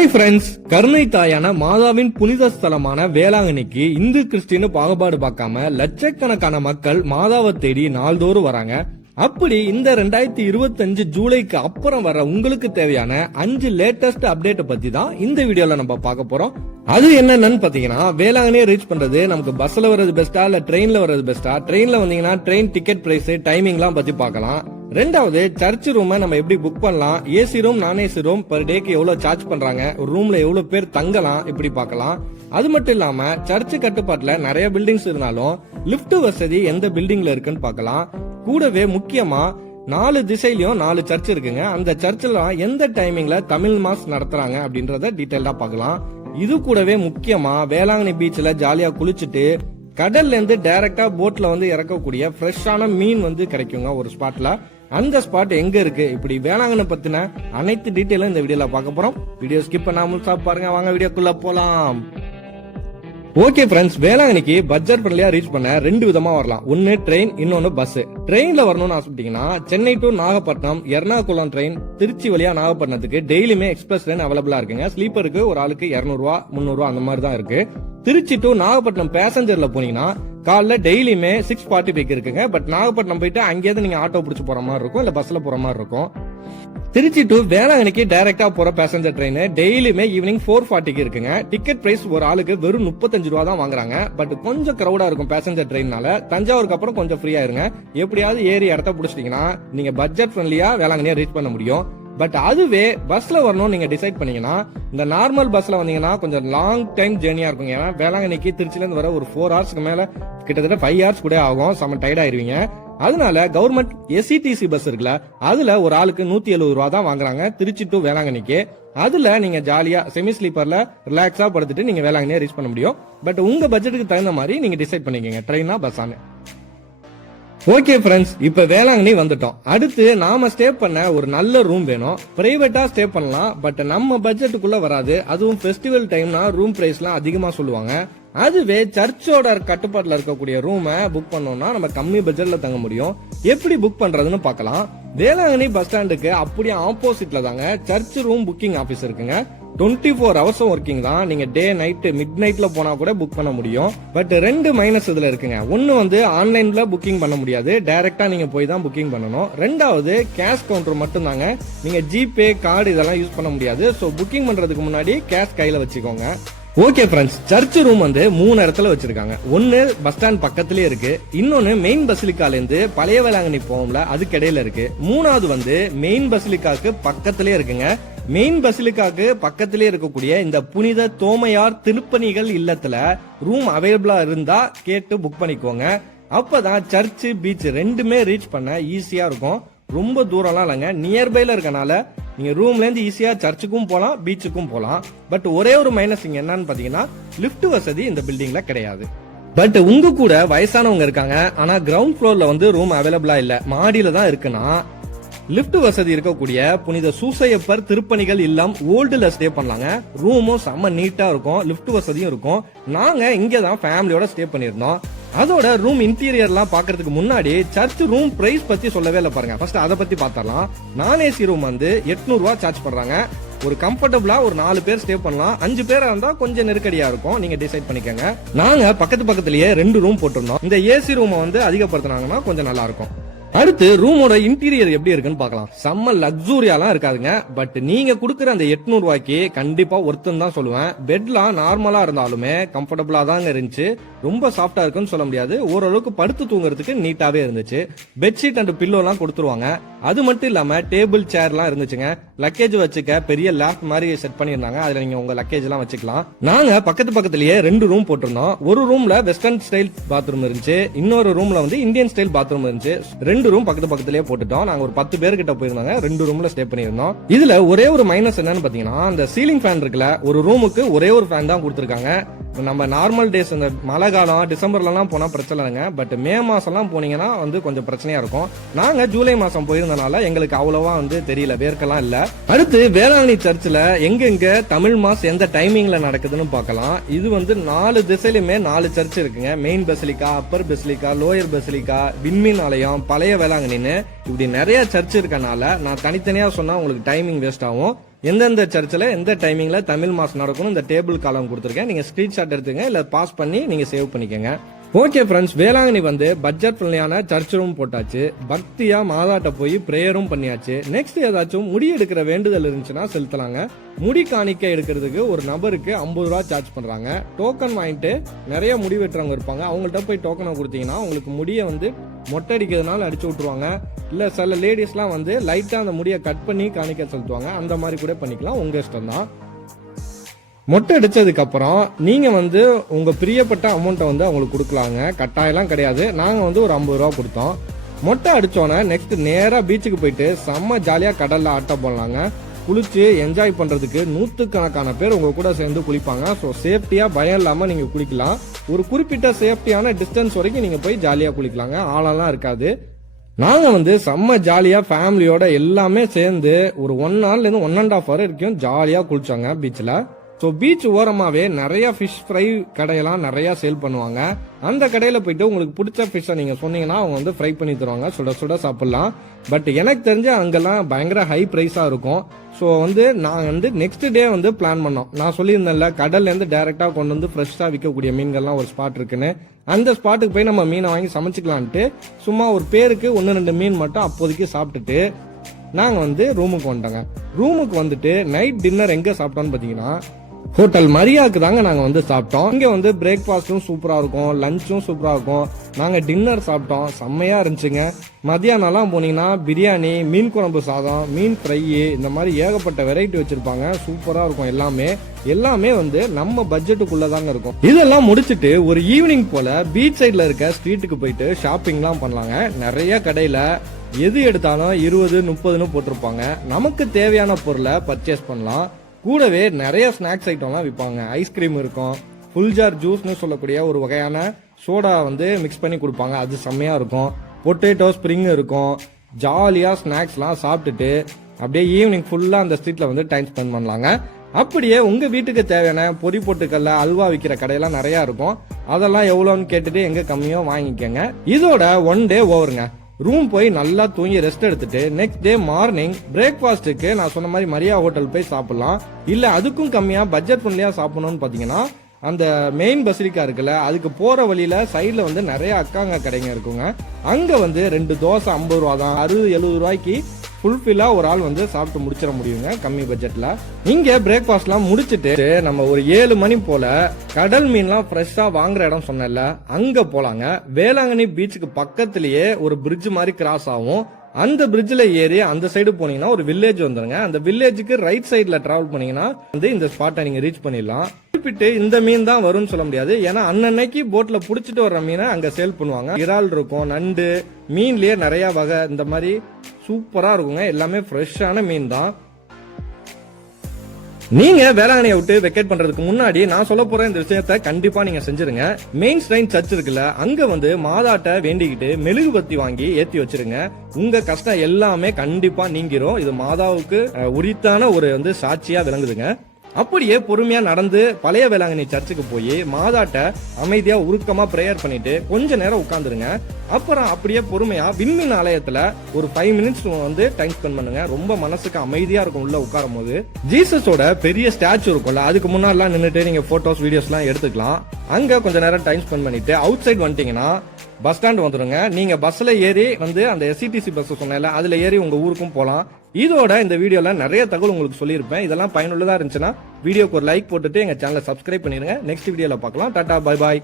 Hi friends, கருணை தாயான மாதாவின் புனித ஸ்தலமான வேளாங்கண்ணிக்கு இந்து கிறிஸ்டின்னு பாகுபாடு பார்க்காம லட்சக்கணக்கான மக்கள் மாதாவை தேடி நாள்தோறும் வராங்க. அப்படி இந்த 2025 ஜூலைக்கு அப்புறம் வர உங்களுக்கு தேவையான 5 லேட்டஸ்ட் அப்டேட் பத்தி தான் இந்த வீடியோல நம்ம பார்க்க போறோம். அது என்னன்னு பாத்தீங்கன்னா, வேளாங்கண்ணியை ரீச் பண்றது நமக்கு பஸ்ல வர்றது பெஸ்டா இல்ல ட்ரெயின்ல வர்றது பெஸ்டா, ட்ரெயின்ல வந்தீங்கன்னா ட்ரெயின் டிக்கெட் பிரைஸ் டைமிங்லாம் பத்தி பார்க்கலாம். ரெண்டாவது, சர்ச் ரூமை நம்ம எப்படி புக் பண்ணலாம், ஏசி ரூம் நான் ஏசி ரூம் பர் டேக்கு எவ்வளவு சார்ஜ் பண்றாங்க, ஒரு ரூம்ல எவ்வளவு பேர் தங்கலாம் இப்படி பார்க்கலாம். அது மட்டும் இல்லாம சர்ச் கட்டுப்பாட்டுல நிறைய பில்டிங்ஸ் இருந்தாலும் லிப்ட் வசதி எந்த பில்டிங்ல இருக்குன்னு பார்க்கலாம். கூடவே முக்கியமா 4 திசையிலயும் 4 சர்ச் இருக்குங்க. அந்த சர்ச்ல எந்த டைமிங்ல தமிழ் மாஸ் நடத்துறாங்க அப்படின்றத டீடைலா பார்க்கலாம். இது கூடவே முக்கியமா வேளாங்கண்ணி பீச்ல ஜாலியா குளிச்சுட்டு கடல்ல இருந்து டைரக்டா போட்ல வந்து இறக்கக்கூடிய ஃப்ரெஷ்ஷான மீன் வந்து கிடைக்குங்க ஒரு ஸ்பாட்ல. அந்த ஸ்பாட் எங்க இருக்கு, இப்படி வேளாங்கண்ணி பத்தின அனைத்து டீடைலும் இந்த வீடியோல பார்க்க போறோம். வீடியோ ஸ்கிப் பண்ணாம பாருங்க. வாங்க வீடியோக்குள்ள போலாம். ஓகே ஃப்ரெண்ட்ஸ், வேளாங்கண்ணிக்கு பட்ஜெட் ஃப்ரெண்ட்லியா ரீச் பண்ண 2 விதமா வரலாம். ஒன்னு ட்ரெயின், இன்னொன்னு பஸ். ட்ரெயின்ல வரணும்னு ஆசைப்பட்டீங்கன்னா சென்னை டு நாகப்பட்டினம், எர்ணாகுளம் ட்ரெயின், திருச்சி வழியா நாகப்பட்டினத்துக்கு டெய்லியுமே எக்ஸ்பிரஸ் ட்ரெயின் அவைலபிளா இருக்குங்க. ஸ்லீப்பருக்கு ஒரு ஆளுக்கு 200 ரூபா 300 ரூபா அந்த மாதிரி தான் இருக்கு. திருச்சி டு நாகப்பட்டினம் பேசஞ்சர்ல போனீங்கன்னா காலைல டெய்லியுமே 6:45 இருக்குங்க. பட் நாகப்பட்டினம் போயிட்டு அங்கேயிருந்து நீங்க ஆட்டோ பிடிச்சு போற மாதிரி இருக்கும், இல்ல பஸ்ல போற மாதிரி இருக்கும். திருச்சி டு வேளாங்கண்ணிக்கு டைரக்டா போற பேசஞ்சர் ட்ரெயின் டெய்லியுமே ஈவினிங் 4:40 இருக்குங்க. டிக்கெட் பிரைஸ் ஒரு ஆளுக்கு வெறும் 35 ரூபா தான் வாங்குறாங்க. பட் கொஞ்சம் கிரௌடா இருக்கும் பேசஞ்சர் ட்ரெயின்னால. தஞ்சாவூருக்கு அப்புறம் கொஞ்சம் ஃப்ரீயா இருங்க. எப்படியாவது ஏறி இடத்த பிடிச்சிட்டீங்கன்னா நீங்க பட்ஜெட் ஃப்ரெண்ட்லியா வேளாங்கண்ணியை ரீச் பண்ண முடியும். பட் அதுவே பஸ்ல வரணும் நீங்க டிசைட் பண்ணீங்கன்னா, இந்த நார்மல் பஸ்ல வந்தீங்கன்னா கொஞ்சம் லாங் டைம் ஜேர்னியா இருக்கும். ஏன்னா வேளாங்கண்ணிக்கு திருச்சில இருந்து வர ஒரு 4 ஹவர்ஸ்க்கு மேல கிட்டத்தட்ட 5 ஹவர்ஸ் கூட ஆகும். செம டயர்ட் ஆயிருவீங்க. அதனால கவர்மெண்ட் எஸ்இடிசி பஸ் இருக்குல்ல, அதுல ஒரு ஆளுக்கு 170 ரூபா தான் வாங்குறாங்க திருச்சி டு வேளாங்கண்ணிக்கு. அதுல நீங்க ஜாலியா செமி ஸ்லீப்பர்ல ரிலாக்ஸா படுத்துட்டு நீங்க வேளாங்கண்ணியை ரீச் பண்ண முடியும். பட் உங்க பட்ஜெட்டுக்கு தகுந்த மாதிரி நீங்க டிசைட் பண்ணிக்கங்க, ட்ரெயினா பஸ்ஸான்னு. ஓகே ஃப்ரெண்ட்ஸ், இப்ப வேளாங்கண்ணி வந்துட்டோம். அடுத்து நாம ஸ்டே பண்ண ஒரு நல்ல ரூம் வேணும். பிரைவேட்டா ஸ்டே பண்ணலாம், பட் நம்ம பட்ஜெட்டுக்குள்ள வராது. அதுவும் ஃபெஸ்டிவல் டைம்னா ரூம் பிரைஸ்லாம் அதிகமா சொல்லுவாங்க. அதுவே சர்ச்சோட கட்டுப்பாட்டுல இருக்கக்கூடிய ரூமை புக் பண்ணோம்னா நம்ம கம்மி பட்ஜெட்ல தங்க முடியும். எப்படி புக் பண்றதுன்னு பார்க்கலாம். வேளாங்கண்ணி பஸ் ஸ்டாண்டுக்கு அப்படியே ஆப்போசிட்ல தாங்க சர்ச் ரூம் புக்கிங் ஆபீஸ் இருக்குங்க. 24 ஹவர்ஸும் ஒர்க்கிங் தான். நீங்க டே நைட் மிட் நைட்ல போனா கூட புக் பண்ண முடியும். பட் 2 மைனஸ் இதுல இருக்குங்க. ஒன்னு வந்து ஆன்லைன்ல புக்கிங் பண்ண முடியாது, டைரக்டா நீங்க போய் தான் புக்கிங் பண்ணணும். ரெண்டாவது, கேஷ் கவுண்டர் மட்டும் தாங்க. நீங்க ஜிபே கார்டு இதெல்லாம் யூஸ் பண்ண முடியாது. சோ புக்கிங் பண்றதுக்கு முன்னாடி கேஷ் கையில வச்சுக்கோங்க. ஓகே ஃப்ரெண்ட்ஸ், சர்ச் ரூம் வந்து 3 இடத்துல வச்சிருக்காங்க. ஒன்னு பஸ் ஸ்டாண்ட் பக்கத்திலே இருக்கு, இன்னொன்னு மெயின் பசிலிக்கால இருந்து பழைய வேளாங்கண்ணி போகும்ல அதுக்கு இடையில இருக்கு, மூணாவது வந்து மெயின் பசிலிக்காக்கு பக்கத்திலே இருக்குங்க. மெயின் பசிலிக்காக்கு பக்கத்திலே இருக்கக்கூடிய இந்த புனித தோமையார் திருப்பணிகள் இல்லத்துல ரூம் அவைலபிளா இருந்தா கேட்டு புக் பண்ணிக்கோங்க. அப்பதான் சர்ச் பீச் ரெண்டுமே ரீச் பண்ண ஈஸியா இருக்கும். ரொம்ப தூரம்லாம் இல்லைங்க, நியர்பைல இருக்கனால நீங்க ரூம்ல இருந்து ஈஸியா சர்ச்சுக்கும் போலாம், பீச்சுக்கும் போலாம். பட் ஒரே ஒரு மைனஸ் இங்க என்னன்னு பாத்தீங்கன்னா, லிஃப்ட் வசதி இந்த பில்டிங்ல கிடையாது. பட் உங்க கூட வயசானவங்க இருக்காங்க, ஆனா கிரவுண்ட் ஃப்ளோர்ல வந்து ரூம் அவைலபிளா இல்ல, மாடியில தான் இருக்குன்னா லிப்ட் வசதி இருக்கக்கூடிய புனித சூசையப்பர் திருப்பணிகள் இல்லம் ஓல்டுல ஸ்டே பண்ணலாங்க. ரூமும் செம்ம நீட்டா இருக்கும், லிப்ட் வசதியும் இருக்கும். நாங்க இங்கதான் ஃபேமிலியோட ஸ்டே பண்ணிருந்தோம். அதோட ரூம் இன்டீரியர்லாம் பாக்குறதுக்கு முன்னாடி சர்ச் ரூம் பிரைஸ் பத்தி சொல்லவே இல்லை பாருங்க. ஃபர்ஸ்ட் அதை பத்தி பார்த்தரலாம். நான் ஏசி ரூம் வந்து 800 ரூபா சார்ஜ் பண்றாங்க. ஒரு கம்ஃபர்டபுளா ஒரு 4 பேர் ஸ்டே பண்ணலாம். 5 பேரா இருந்தா கொஞ்சம் நெருக்கடியா இருக்கும், நீங்க டிசைட் பண்ணிக்கங்க. நாங்க பக்கத்துலயே 2 ரூம் போட்டிருந்தோம். இந்த ஏசி ரூமை வந்து அதிகப்படுத்தினாங்கன்னா கொஞ்சம் நல்லா இருக்கும். அடுத்து ரூமோட இன்டீரியர் எப்படி இருக்குன்னு பார்க்கலாம். செம்ம லக்ஸூரியாலாம் இருக்காதுங்க, பட் நீங்க குடுக்குற அந்த 800 ரூபாய்க்கு கண்டிப்பா ஒருத்தன் தான் சொல்லுவேன். பெட்லாம் நார்மலா இருந்தாலுமே கம்ஃபர்டபுளா தாங்க இருந்துச்சு. ரொம்ப சாஃப்டா இருக்குன்னு சொல்ல முடியாது, ஓரளவுக்கு படுத்து தூங்குறதுக்கு நீட்டாவே இருந்துச்சு. பெட்ஷீட் அண்ட் பில்லோலாம் கொடுத்துருவாங்க. அது மட்டும் இல்லாம டேபிள் சேர்லாம் இருந்துச்சுங்க. லக்கேஜ் வச்சுக்க பெரிய லேப் மாதிரி செட் பண்ணிருந்தாங்க, அதுல நீங்க உங்க லக்கேஜ் எல்லாம் வச்சுக்கலாம். நாங்க பக்கத்துலயே 2 ரூம் போட்டிருந்தோம். ஒரு ரூம்ல வெஸ்டர்ன் ஸ்டைல் பாத்ரூம் இருந்துச்சு, இன்னொரு ரூம்ல வந்து இந்தியன் ஸ்டைல் பாத்ரூம் இருந்துச்சு. 2 ரூம் பக்கத்துலயே போட்டுட்டோம். நாங்க ஒரு 10 பேர்கிட்ட போயிருந்தாங்க, 2 ரூம்ல ஸ்டே பண்ணிருந்தோம். இதுல ஒரே ஒரு மைனஸ் என்னன்னு பாத்தீங்கன்னா, அந்த சீலிங் ஃபேன் இருக்குல்ல, ஒரு ரூமுக்கு ஒரே ஒரு ஃபேன் தான் கொடுத்திருக்காங்க. நம்ம நார்மல் டேஸ் இந்த மழை காலம் டிசம்பர்லாம் போனா பிரச்சனை இல்லைங்க. பட் மே மாசம்லாம் போனீங்கன்னா வந்து கொஞ்சம் பிரச்சனையா இருக்கும். நாங்க ஜூலை மாசம் போயிருந்தனால எங்களுக்கு அவ்வளவா வந்து தெரியல, வேர்க்கலாம் இல்ல. அடுத்து வேளாங்கண்ணி சர்ச்சில் எங்கெங்க தமிழ் மாஸ் எந்த டைமிங்ல நடக்குதுன்னு பார்க்கலாம். இது வந்து 4 திசையிலுமே 4 சர்ச் இருக்குங்க. Main basilica, upper basilica, lower basilica, விண்மீன் ஆலயம், பழைய வேளாங்கண்ணின்னு இப்படி நிறைய சர்ச் இருக்கனால நான் தனித்தனியா சொன்னா உங்களுக்கு டைமிங் வேஸ்ட் ஆகும். எந்தெந்த சர்ச்சில் எந்த டைமிங்ல தமிழ் மாஸ் நடக்கணும் இந்த டேபிள் காலம் கொடுத்துருக்கேன். நீங்க ஸ்கிரீன்ஷாட் எடுத்துங்க, இல்ல பாஸ் பண்ணி நீங்க சேவ் பண்ணிக்கோங்க. ஓகே ஃப்ரெண்ட்ஸ், வேளாங்கண்ணி வந்து பட்ஜெட் ஃப்ரெண்ட்லியான சர்ச் ரூம் போட்டாச்சு, பக்தியா மாதாட்ட போய் பிரேயரும் பண்ணியாச்சு. நெக்ஸ்ட் ஏதாச்சும் முடி எடுக்கிற வேண்டுதல் இருந்துச்சுன்னா செலுத்தலாங்க. முடி காணிக்க எடுக்கிறதுக்கு ஒரு நபருக்கு 50 ரூபா சார்ஜ் பண்றாங்க. டோக்கன் வாங்கிட்டு நிறைய முடி வெட்டுறவங்க இருப்பாங்க, அவங்கள்ட்ட போய் டோக்கனை கொடுத்தீங்கன்னா உங்களுக்கு முடியை வந்து மொட்டை அடிக்கிறதுனால அடிச்சு விட்டுருவாங்க. இல்ல சில லேடிஸ்லாம் வந்து லைட்டா அந்த முடியை கட் பண்ணி காணிக்க செலுத்துவாங்க, அந்த மாதிரி கூட பண்ணிக்கலாம், உங்க இஷ்டம் தான். மொட்டை அடிச்சதுக்கு அப்புறம் நீங்க வந்து உங்க பிரியப்பட்ட அமௌண்ட்டை வந்து அவங்களுக்கு கொடுக்கலாங்க, கட்டாயம்லாம் கிடையாது. நாங்க வந்து ஒரு 50 ரூபா கொடுத்தோம். மொட்டை அடிச்சோன்னே நெக்ஸ்ட் நேரா பீச்சுக்கு போயிட்டு செம்ம ஜாலியா கடல்ல ஆட்ட போடலாங்க. குளிச்சு என்ஜாய் பண்றதுக்கு நூத்துக்கணக்கான பேர் உங்க கூட சேர்ந்து குளிப்பாங்க. ஸோ சேஃப்டியா பயம் இல்லாம நீங்க குளிக்கலாம். ஒரு குறிப்பிட்ட சேஃப்டியான டிஸ்டன்ஸ் வரைக்கும் நீங்க போய் ஜாலியா குளிக்கலாங்க, ஆளெல்லாம் இருக்காது. நாங்க வந்து செம்ம ஜாலியா ஃபேமிலியோட எல்லாமே சேர்ந்து ஒரு 1 hourல இருந்து 1.5 hour வரைக்கும் ஜாலியா குளிச்சோங்க பீச்ல. ஸோ பீச் ஓரமாவே நிறைய ஃபிஷ் ஃப்ரை கடையெல்லாம் நிறைய சேல் பண்ணுவாங்க. அந்த கடையில போயிட்டு உங்களுக்கு பிடிச்ச ஃபிஷ்ஷை நீங்க சொன்னீங்கன்னா அவங்க வந்து ஃப்ரை பண்ணி தருவாங்க, சுட சுட சாப்பிடலாம். பட் எனக்கு தெரிஞ்ச அங்கெல்லாம் பயங்கர ஹை பிரைஸா இருக்கும். ஸோ வந்து நான் வந்து நெக்ஸ்ட் டே வந்து பிளான் பண்ணோம். நான் சொல்லியிருந்தேன்ல கடல்ல இருந்து டைரக்டா கொண்டு வந்து ஃப்ரெஷ்ஷா விற்கக்கூடிய மீன்கள்லாம் ஒரு ஸ்பாட் இருக்குன்னு. அந்த ஸ்பாட்டுக்கு போய் நம்ம மீனை வாங்கி சமைச்சிக்கலான்ட்டு சும்மா ஒரு பேருக்கு 1-2 மீன் மட்டும் அப்போதைக்கு சாப்பிட்டுட்டு நாங்க வந்து ரூமுக்கு வந்துட்டோங்க. ரூமுக்கு வந்துட்டு நைட் டின்னர் எங்க சாப்பிட்டோம்னு பாத்தீங்கன்னா ஹோட்டல் மரியாக்கு தாங்க நாங்க வந்து சாப்பிட்டோம். இங்க வந்து பிரேக்ஃபாஸ்டும் சூப்பரா இருக்கும், லஞ்சும் சூப்பரா இருக்கும். நாங்க டின்னர் சாப்பிட்டோம், செம்மையா இருந்துச்சுங்க. மதியானம்லாம் போனீங்கன்னா பிரியாணி, மீன் குழம்பு சாதம், மீன் ஃப்ரை, இந்த மாதிரி ஏகப்பட்ட வெரைட்டி வச்சிருப்பாங்க, சூப்பரா இருக்கும். எல்லாமே வந்து நம்ம பட்ஜெட்டுக்குள்ளதாங்க இருக்கும். இதெல்லாம் முடிச்சிட்டு ஒரு ஈவினிங் போல பீச் சைட்ல இருக்க ஸ்ட்ரீட்டுக்கு போயிட்டு ஷாப்பிங்லாம் பண்ணலாங்க. நிறைய கடையில எது எடுத்தாலும் 20-30ன்னு போட்டிருப்பாங்க. நமக்கு தேவையான பொருளை பர்ச்சேஸ் பண்ணலாம். கூடவே நிறைய ஸ்நாக்ஸ் ஐட்டம்லாம் விற்பாங்க. ஐஸ்கிரீம் இருக்கும், ஃபுல் ஜார் ஜூஸ்னு சொல்லக்கூடிய ஒரு வகையான சோடா வந்து மிக்ஸ் பண்ணி கொடுப்பாங்க, அது செம்மையா இருக்கும். பொட்டேட்டோ ஸ்ப்ரிங் இருக்கும். ஜாலியா ஸ்நாக்ஸ்லாம் சாப்பிட்டுட்டு அப்படியே ஈவினிங் ஃபுல்லா அந்த ஸ்ட்ரீட்ல வந்து டைம் ஸ்பெண்ட் பண்ணலாங்க. அப்படியே உங்க வீட்டுக்கு தேவையான பொரி பொட்டுக்கல்ல அல்வா விற்கிற கடையெல்லாம் நிறைய இருக்கும். அதெல்லாம் எவ்வளோன்னு கேட்டுட்டு எங்க கம்மியோ வாங்கிக்கங்க. இதோட 1 டே ஓவருங்க. ரூம் போய் நல்லா தூங்கி ரெஸ்ட் எடுத்துட்டு நெக்ஸ்ட் டே மார்னிங் பிரேக்ஃபாஸ்ட்டுக்கு நான் சொன்ன மாதிரி மரியா ஹோட்டல் போய் சாப்பிடலாம். இல்ல அதுக்கும் கம்மியா பட்ஜெட் ஃப்ரெண்ட்லியா சாப்பிடணும்னு பாத்தீங்கன்னா அந்த மெயின் பசிலிக்கா இருக்குல்ல, அதுக்கு போற வழியில சைட்ல வந்து நிறைய அக்காங்க கடைங்க இருக்குங்க. அங்க வந்து 2 தோசை 50 ரூபா தான், 60-70 ரூபாய்க்கு ஃபுல்ஃபில்லா ஒரு ஆள் வந்து சாப்பிட்டு முடிச்சிட முடியுங்க கம்மி பட்ஜெட்ல. இங்க பிரேக்ஃபாஸ்ட்லாம் முடிச்சிட்டு நம்ம ஒரு 7 மணி போல கடல் மீன்லாம் ஃப்ரெஷ்ஷா வாங்குற இடம் சொன்னேன்ல, அங்க போலாங்க. வேளாங்கண்ணி பீச்சுக்கு பக்கத்திலேயே ஒரு பிரிட்ஜ் மாதிரி கிராஸ் ஆகும். அந்த பிரிட்ஜ்ல ஏறி அந்த சைடு போனீங்கன்னா ஒரு வில்லேஜ் வந்துருங்க. அந்த வில்லேஜுக்கு ரைட் சைட்ல டிராவல் பண்ணீங்கன்னா வந்து இந்த ஸ்பாட்டை நீங்க ரீச் பண்ணிடலாம். குறிப்பிட்டு இந்த மீன் தான் வரும்னு சொல்ல முடியாது, ஏன்னா அன்னன்னைக்கு போட்ல புடிச்சிட்டு வர்ற மீனை அங்க சேல் பண்ணுவாங்க. இறால் இருக்கும், நண்டு, மீன்லயே நிறைய வகை, இந்த மாதிரி சூப்பரா இருக்குங்க. எல்லாமே ஃப்ரெஷ்ஷான மீன் தான். நீங்க வேளாங்கண்ணியை விட்டு வெக்கேட் பண்றதுக்கு முன்னாடி நான் சொல்ல போற இந்த விஷயத்த கண்டிப்பா நீங்க செஞ்சிருங்க. மெயின் ஸ்ட்ரைன் சர்ச் இருக்குல்ல, அங்க வந்து மாதாட்ட வேண்டிக்கிட்டு மெழுகுபத்தி வாங்கி ஏத்தி வச்சிருங்க. உங்க கஷ்டம் எல்லாமே கண்டிப்பா நீங்கிரும். இது மாதாவுக்கு உரித்தான ஒரு வந்து சாட்சியா விளங்குதுங்க. அப்படியே பொறுமையா நடந்து பழைய வேளாங்கண்ணி சர்ச்சுக்கு போய் மாதாட்ட அமைதியா உருக்கமா பிரேயர் பண்ணிட்டு கொஞ்ச நேரம் உட்கார்ந்துருங்க. அப்புறம் அப்படியே பொறுமையா விண்மீன் ஆலயத்துல ஒரு 5 மினிட்ஸ் வந்து டைம் ஸ்பெண்ட் பண்ணுங்க. ரொம்ப மனசுக்கு அமைதியா இருக்கும் உள்ள உட்காரும் போது. ஜீசஸோட பெரிய ஸ்டாச்சு இருக்கும்ல, அதுக்கு முன்னாடிலாம் நின்றுட்டு நீங்க போட்டோஸ் வீடியோஸ் எல்லாம் எடுத்துக்கலாம். அங்க கொஞ்ச நேரம் டைம் ஸ்பெண்ட் பண்ணிட்டு அவுட் சைட் வந்துட்டீங்கன்னா பஸ் ஸ்டாண்ட் வந்துருங்க. நீங்க பஸ்ல ஏறி வந்து அந்த எஸ்சிடிசி பஸ் சொன்னேன்ல, அதுல ஏறி உங்க ஊருக்கும் போலாம். இதோட இந்த வீடியோல நிறைய தகவல் உங்களுக்கு சொல்லியிருப்பேன். இதெல்லாம் பயனுள்ளதா இருந்துச்சுன்னா வீடியோக்கு ஒரு லைக் போட்டுட்டு எங்க சேனலை சப்ஸ்கிரைப் பண்ணிருங்க. நெக்ஸ்ட் வீடியோல பார்க்கலாம். Tata, bye bye.